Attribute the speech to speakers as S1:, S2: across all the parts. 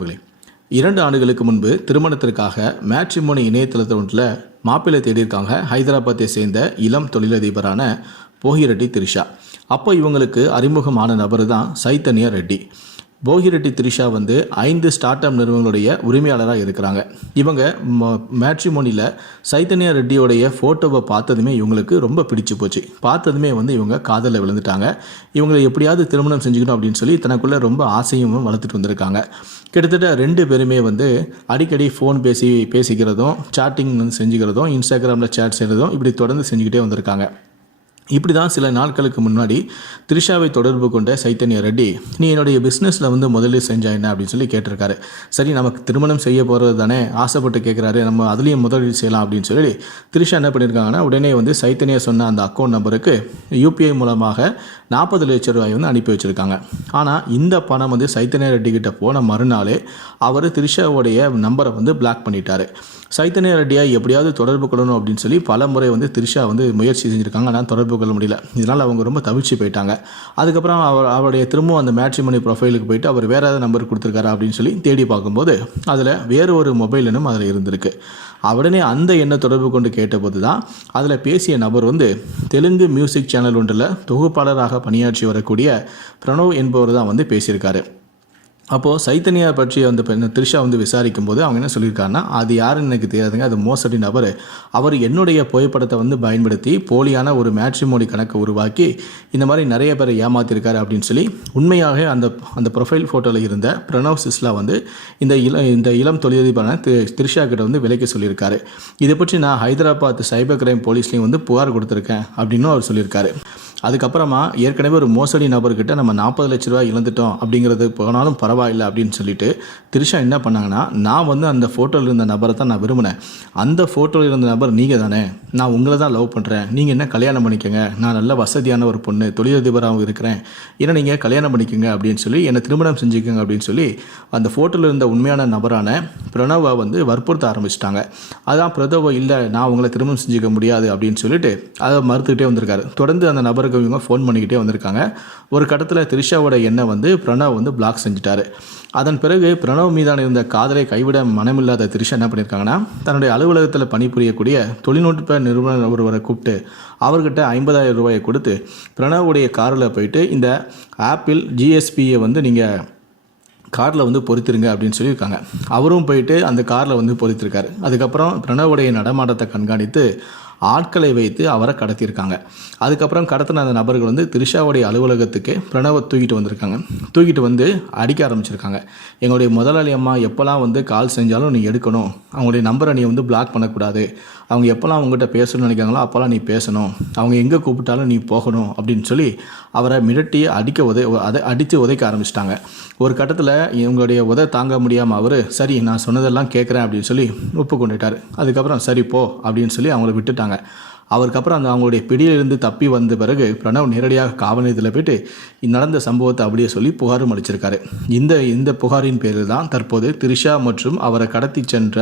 S1: நண்பர்களே, இரண்டு ஆண்டுகளுக்கு முன்பு திருமணத்திற்காக மேட்ரிமோனி இணையதளத்தில் ஒன்றில் மாப்பிள்ளை தேடியிருக்காங்க. ஹைதராபாத்தை சேர்ந்த இளம் தொழிலதிபரான போகிரெட்டி திரிஷா. அப்போ இவங்களுக்கு அறிமுகமான நபர் தான் சைத்தன்யா ரெட்டி. போகிரெட்டி த்ரிஷா வந்து ஐந்து ஸ்டார்ட் அப் நிறுவனங்களுடைய உரிமையாளராக இருக்கிறாங்க. இவங்க மேட்ரிமோனியில் சைத்தன்யா ரெட்டியோடைய ஃபோட்டோவை பார்த்ததுமே இவங்களுக்கு ரொம்ப பிடிச்சு போச்சு. பார்த்ததுமே வந்து இவங்க காதலில் விழுந்துட்டாங்க. இவங்களை எப்படியாவது திருமணம் செஞ்சுக்கணும் அப்படின்னு சொல்லி தனக்குள்ளே ரொம்ப ஆசையும் வளர்த்துட்டு வந்திருக்காங்க. கிட்டத்தட்ட ரெண்டு பேருமே வந்து அடிக்கடி ஃபோன் பேசி பேசிக்கிறதும் சாட்டிங் வந்து செஞ்சுக்கிறதும் இன்ஸ்டாகிராமில் சேட் செய்கிறதும் இப்படி தொடர்ந்து செஞ்சுக்கிட்டே வந்திருக்காங்க. இப்படி தான் சில நாட்களுக்கு முன்னாடி த்ரிஷாவை தொடர்பு கொண்ட சைத்தன்யா ரெட்டி நீ என்னுடைய பிஸ்னஸில் வந்து முதலீடு செஞ்சா என்ன? அப்படின்னு சொல்லி கேட்டிருக்காரு. சரி நமக்கு திருமணம் செய்ய போகிறது தானே ஆசைப்பட்டு கேட்குறாரு நம்ம அதுலேயும் முதலீடு செய்யலாம் அப்படின்னு சொல்லி த்ரிஷா என்ன பண்ணியிருக்காங்கன்னா உடனே வந்து சைத்தன்யா சொன்ன அந்த அக்கௌண்ட் நம்பருக்கு யூபிஐ மூலமாக நாற்பது லட்சம் ரூபாய் வந்து அனுப்பி வச்சுருக்காங்க. ஆனால் இந்த பணம் வந்து சைத்தன்யா ரெட்டி கிட்ட போன மறுநாளே அவர் த்ரிஷாவுடைய நம்பரை வந்து பிளாக் பண்ணிட்டாரு. சைத்தன்யா ரெட்டியாக எப்படியாவது தொடர்பு கொள்ளணும் அப்படின்னு சொல்லி பல முறை வந்து த்ரிஷா வந்து முயற்சி செஞ்சுருக்காங்க. ஆனால் தொடர்பு கொள்ள முடியல. இதனால் அவங்க ரொம்ப தவிச்சு போயிட்டாங்க. அதுக்கப்புறம் அவர் அவருடைய திரும்பவும் அந்த மேட்ரிமோனி ப்ரொஃபைலுக்கு போயிட்டு அவர் வேறு ஏதாவது நம்பர் கொடுத்துருக்காரு அப்படின்னு சொல்லி தேடி பார்க்கும்போது அதில் வேறு ஒரு மொபைல் எண்ணும் அதில் இருந்திருக்கு. உடனே அந்த எண்ணை தொடர்பு கொண்டு கேட்டபோது தான் அதில் பேசிய நபர் வந்து தெலுங்கு மியூசிக் சேனல் ஒன்றில் தொகுப்பாளராக பணியாற்றி வரக்கூடிய பிரணவ் என்பவர் தான் வந்து பேசியிருக்காரு. அப்போது சைத்தன்யா பற்றி வந்து இப்போ த்ரிஷா வந்து விசாரிக்கும் போது அவங்க என்ன சொல்லியிருக்காருன்னா அது யாருன்னு எனக்கு தெரியாதுங்க அது மோசடி நபர். அவர் என்னுடைய புகைப்படத்தை வந்து பயன்படுத்தி போலியான ஒரு மேட்ரிமோனி கணக்கை உருவாக்கி இந்த மாதிரி நிறைய பேரை ஏமாத்திருக்காரு அப்படின்னு சொல்லி உண்மையாக அந்த அந்த ப்ரொஃபைல் ஃபோட்டோவில் இருந்த பிரணவ் சிஸ்லா வந்து இந்த இளம் இந்த இளம் தொழிலதிபரான த்ரிஷா கிட்ட வந்து விலைக்கு சொல்லியிருக்காரு. இதை பற்றி நான் ஹைதராபாத் சைபர் கிரைம் போலீஸ்லேயும் வந்து புகார் கொடுத்துருக்கேன் அப்படின்னு அவர் சொல்லியிருக்காரு. அதுக்கப்புறமா ஏற்கனவே ஒரு மோசடி நபர்கிட்ட நம்ம நாற்பது லட்ச ரூபாய் இழந்துட்டோம் அப்படிங்கிறது போனாலும் பரவாயில்ல. அப்படின்னு சொல்லிட்டு திரிஷா என்ன பண்ணாங்கன்னா நான் வந்து அந்த ஃபோட்டோவில் இருந்த நபரை தான் நான் விரும்பினேன். அந்த ஃபோட்டோவில் இருந்த நபர் நீங்கள் தானே நான் உங்களை தான் லவ் பண்ணுறேன் நீங்கள் என்ன கல்யாணம் பண்ணிக்கோங்க? நான் நல்ல வசதியான ஒரு பொண்ணு தொழிலதிபராகவும் இருக்கிறேன். ஏன்னா நீங்கள் கல்யாணம் பண்ணிக்கோங்க அப்படின்னு சொல்லி என்னை திருமணம் செஞ்சுக்கோங்க அப்படின்னு சொல்லி அந்த ஃபோட்டோவில் இருந்த உண்மையான நபரான பிரணவை வந்து வற்புறுத்த ஆரம்பிச்சிட்டாங்க. அதான் பிரதவ இல்லை நான் உங்களை திருமணம் செஞ்சுக்க முடியாது அப்படின்னு சொல்லிட்டு அதை மறுத்துக்கிட்டே வந்திருக்காரு. தொடர்ந்து அந்த நபருக்கு இவங்க ஃபோன் பண்ணிக்கிட்டே வந்திருக்காங்க. ஒரு கட்டத்தில் திரிஷாவோட எண்ணெய் வந்து பிரணவ் வந்து பிளாக் செஞ்சுட்டாரு. அதன் பிறகு பிரணவ் மீதான இருந்த காதலை கைவிட மனமில்லாத திரிஷா என்ன பண்ணியிருக்காங்கன்னா தன்னுடைய அலுவலகத்தில் பணிபுரியக்கூடிய தொழில்நுட்ப நிறுவனர் ஒருவரை கூப்பிட்டு அவர்கிட்ட ஐம்பதாயிரம் ரூபாயை கொடுத்து பிரணவுடைய காரில் போயிட்டு இந்த ஆப்பிள் ஜிஎஸ்பியை வந்து நீங்கள் காரில் வந்து பொறுத்திருங்க அப்படின்னு சொல்லியிருக்காங்க. அவரும் போயிட்டு அந்த காரில் வந்து பொறுத்திருக்காரு. அதுக்கப்புறம் பிரணவுடைய நடமாட்டத்தை கண்காணித்து ஆட்களை வைத்து அவரை கடத்தியிருக்காங்க. அதுக்கப்புறம் கடத்தின அந்த நபர்கள் வந்து திரிஷாவுடைய அலுவலகத்துக்கு பிரணவை தூக்கிட்டு வந்திருக்காங்க. தூக்கிட்டு வந்து அடிக்க ஆரம்பிச்சிருக்காங்க. எங்களுடைய முதலாளி அம்மா எப்போல்லாம் வந்து கால் செஞ்சாலும் நீ எடுக்கணும். அவங்களுடைய நம்பரை நீ வந்து பிளாக் பண்ணக்கூடாது. அவங்க எப்போல்லாம் அவங்ககிட்ட பேசணும்னு நினைக்கிறாங்களோ அப்போல்லாம் நீ பேசணும். அவங்க எங்கே கூப்பிட்டாலும் நீ போகணும். அப்படின்னு சொல்லி அவரை மிரட்டி அடிக்க உதை அதை அடித்து உதைக்க ஆரம்பிச்சிட்டாங்க. ஒரு கட்டத்தில் இவங்களுடைய உதை தாங்க முடியாமல் அவர் சரி நான் சொன்னதெல்லாம் கேட்குறேன் அப்படின்னு சொல்லி ஒப்புக்கொண்டுட்டார். அதுக்கப்புறம் சரி போ அப்படின்னு சொல்லி அவங்கள விட்டுட்டாங்க. சொல்லியிருக்காங்க அவருக்கப்புறம் அந்த அவங்களுடைய பிடியிலிருந்து தப்பி வந்த பிறகு பிரணவ் நேரடியாக காவல் நிலையத்தில் போயிட்டு நடந்த சம்பவத்தை அப்படியே சொல்லி புகாரும் அளிச்சிருக்காரு. இந்த இந்த புகாரின் பேரில் தான் தற்போது திரிஷா மற்றும் அவரை கடத்தி சென்ற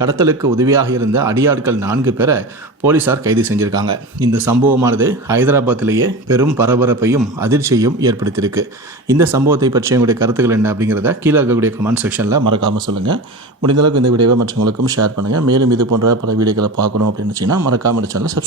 S1: கடத்தலுக்கு உதவியாக இருந்த அடியாட்கள் நான்கு பேரை போலீசார் கைது செஞ்சுருக்காங்க. இந்த சம்பவமானது ஹைதராபாத்திலேயே பெரும் பரபரப்பையும் அதிர்ச்சியையும் ஏற்படுத்தியிருக்கு. இந்த சம்பவத்தை பற்றி உங்களுடைய கருத்துக்கள் என்ன அப்படிங்கிறத கீழே இருக்கக்கூடிய கமெண்ட் செக்ஷனில் மறக்காமல் சொல்லுங்கள் முடிந்தளவுக்கு இந்த வீடியோவை மற்றவங்களுக்கும் ஷேர் பண்ணுங்கள் மேலும் இது போன்ற பல வீடியோக்களை பார்க்கணும் அப்படின்னு வச்சிங்கன்னா மறக்காமல் சேனலை